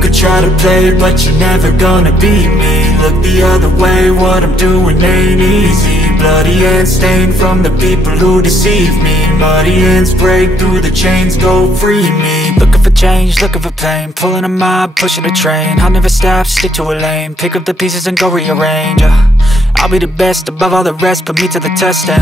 could try to play, but you're never gonna beat me. Look the other way, what I'm doing ain't easy. Bloody hands stained from the people who deceive me. Muddy hands break through the chains, go free me. Looking for change, looking for pain, pulling a mob, pushing a train. I'll never stop, stick to a lane, pick up the pieces and go rearrange. I'll be the best above all the rest, put me to the test and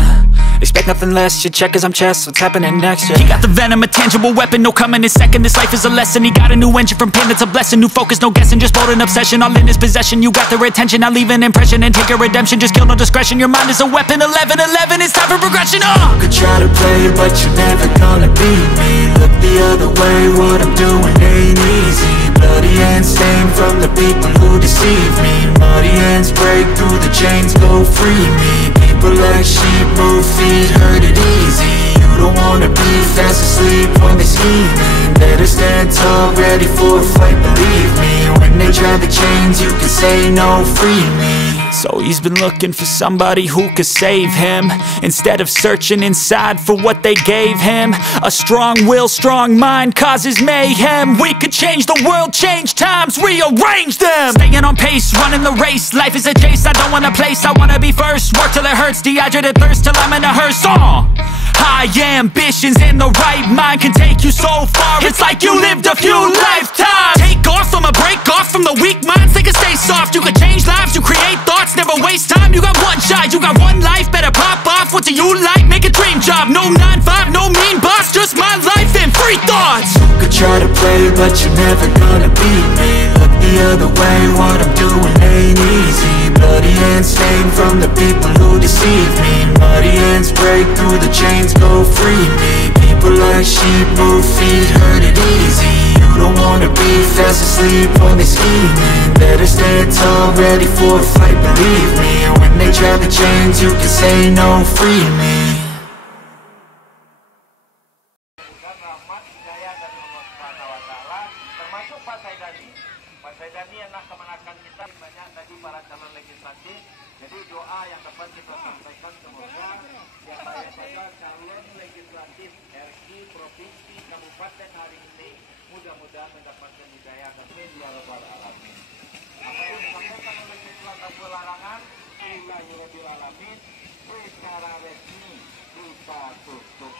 expect nothing less, your check as I'm chess, what's happening next, yeah. He got the venom, a tangible weapon, no coming in second. This life is a lesson, he got a new engine from pain, it's a blessing. New focus, no guessing, just bold and obsession, all in his possession. You got their attention, I'll leave an impression and take a redemption. Just kill, no discretion, your mind is a weapon. 11-11, it's time for progression, You could try to play, but you're never gonna beat me. Look the other way, what I'm doing ain't easy. Bloody hands stained from the people who deceive me. Muddy hands break through the chains, go free me. People like sheep move feet, hurt it easy. You don't wanna be fast asleep when they scheming. Better stand tall, ready for a fight, believe me. When they try the chains, you can say no, free me. So he's been looking for somebody who could save him, instead of searching inside for what they gave him. A strong will, strong mind causes mayhem. We could change the world, change times, rearrange them. Staying on pace, running the race. Life is a chase, I don't want a place, I wanna be first. Work till it hurts, dehydrated thirst till I'm in a hearse. High ambitions and the right mind can take you so far. It's like you lived a few lifetimes. Take off from a break off from the weak minds, they can stay soft. You can change lives, you create thoughts, never waste time. You got one shot, you got one life, better pop off. What do you like? Make a dream job. No 9-5, no mean boss, just my life and free thoughts. You could try to play, but you're never gonna beat me. Look the other way, what I'm doing ain't easy. Bloody hands stained from the people who deceive me. Muddy hands break through the chains, go free me. People like sheep move feet, hurt it easy. You don't wanna be fast asleep when they scheming. Better stand tall, ready for a fight, believe me. When they try the chains, you can say no, free me. Adalah kemenangan kita banyak tadi para calon legislatif. Jadi doa yang dapat kita sampaikan semoga siapa saja calon legislatif RI, provinsi, kabupaten hari ini mudah-mudahan mendapatkan hidayah dan ya rabbal alamin. Apa yang disampaikan oleh legislatif larangan Alhamdulillahirabbil alamin secara resmi kita tutup.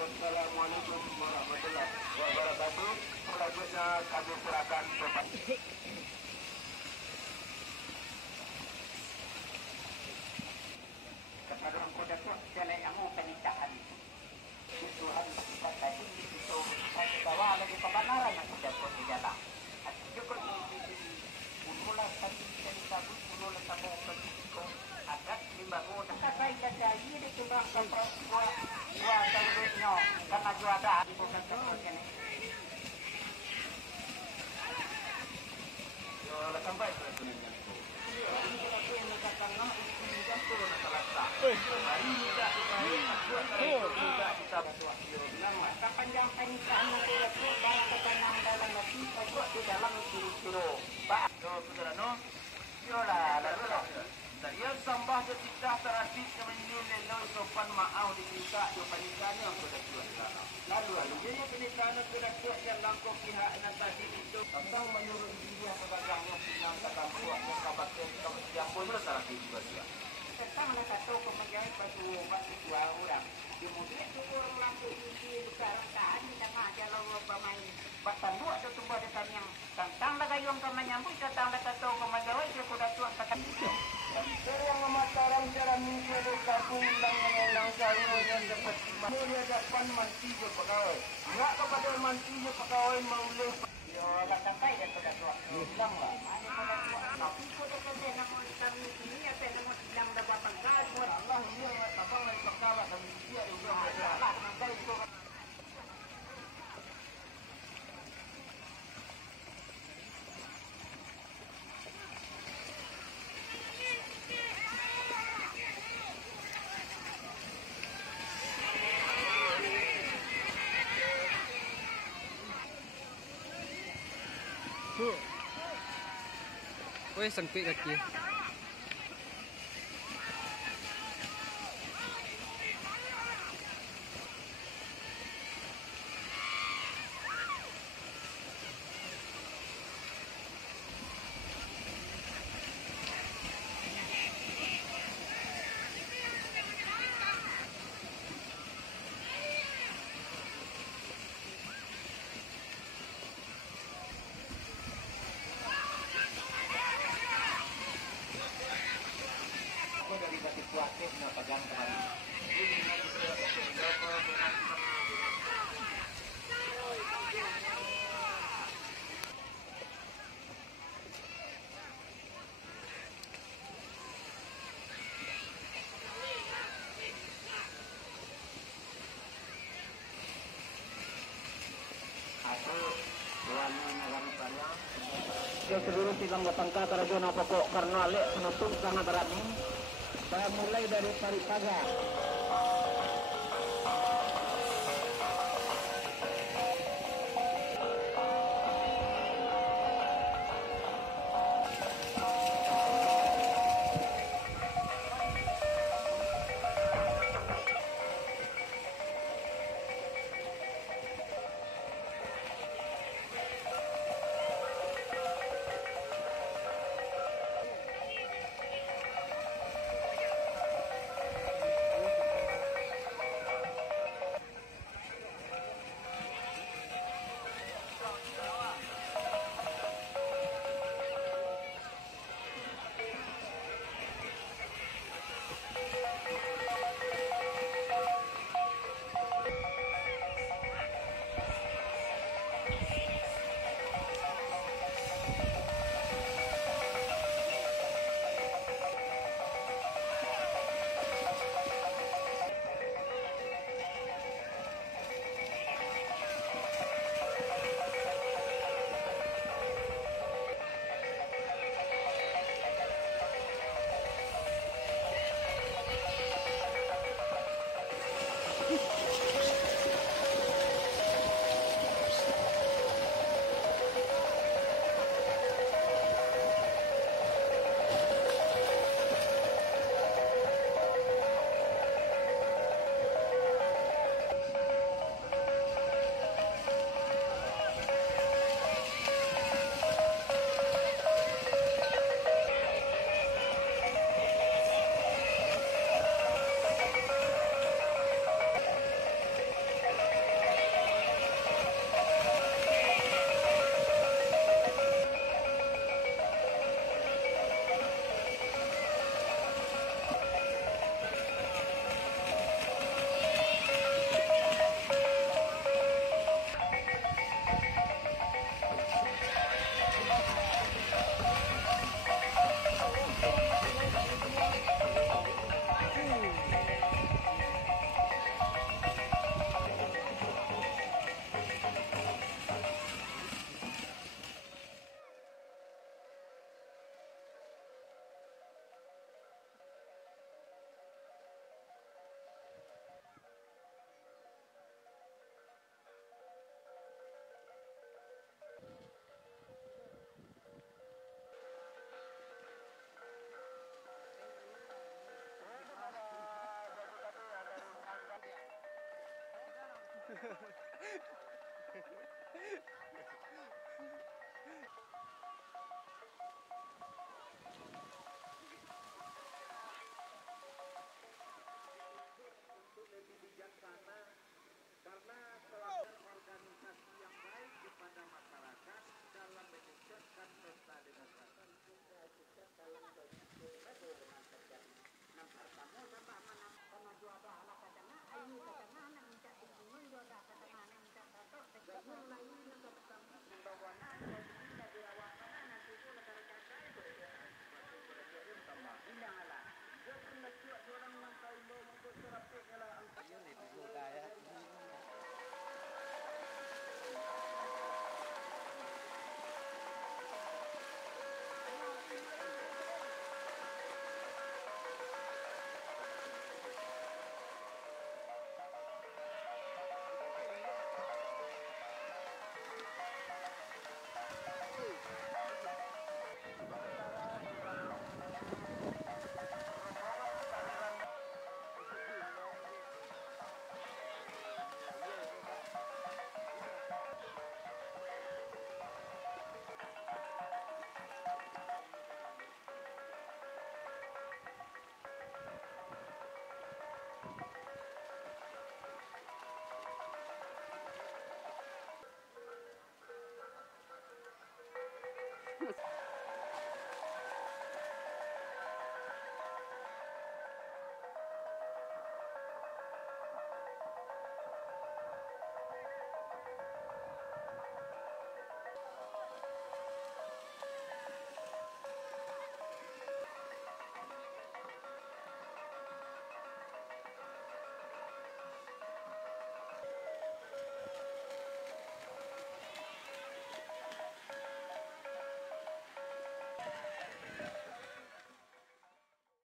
Wassalamualaikum warahmatullahi wabarakatuh. Selanjutnya kami serahkan kepada Engkau Datuk segala ilmu penitaan. Tuhan kita tadi itu bawa lagi kebenaran yang kita buat di dalam. Juga mula tadi kita mula sampai ke adat limbago. Sampai jadi ini tumbang sampai dua tahunnya karena juara di bukan terusnya ni. Yo, sampai ke sini. Ini aku yang katakan ini kan turun salah satu. Hari ini kita Panjang pernikahan itu dan ketenang dalam hati pokok di dalam kiro. Pak, saudara no. Yolah, lalu. Dia sambah kita terhadap kemenilai lalu sopan maaf diminta do pernikahan yang sudah tuan. Lalu dia pernikahan sudah tuan yang langkau pihak yang tadi itu tentang menurut dia sebagainya yang kata buat kabupaten yang pun salah juga dia. Tentang satu kemenjauhan batu dua orang. Kemudian orang lampu ini sekarang tahan tidak ada lalu pemain. Bahkan dua tu tumbuh dekat yang tentang lagayong kemenyambut tentang dekat tu kemenjauhan dia sudah tuan kata itu. Serang mataram jalan minggu kabung dan mengenang sayur yang dapat mulia depan mantinya pegawai. Enggak kepada mantinya pegawai maulih. Yo, kata saya dan pada tuan. Bilang lah. Tapi kalau kita nak melihat ini, apa yang nak bilang dapat pegawai buat Allah dia abang lagi pegawai dan dia juga masalah. Maka itu Weh, sempit kaki. ke seluruh sidang batangka regional pokok karena Alek penutup sangat berani. Saya mulai dari Paripaga.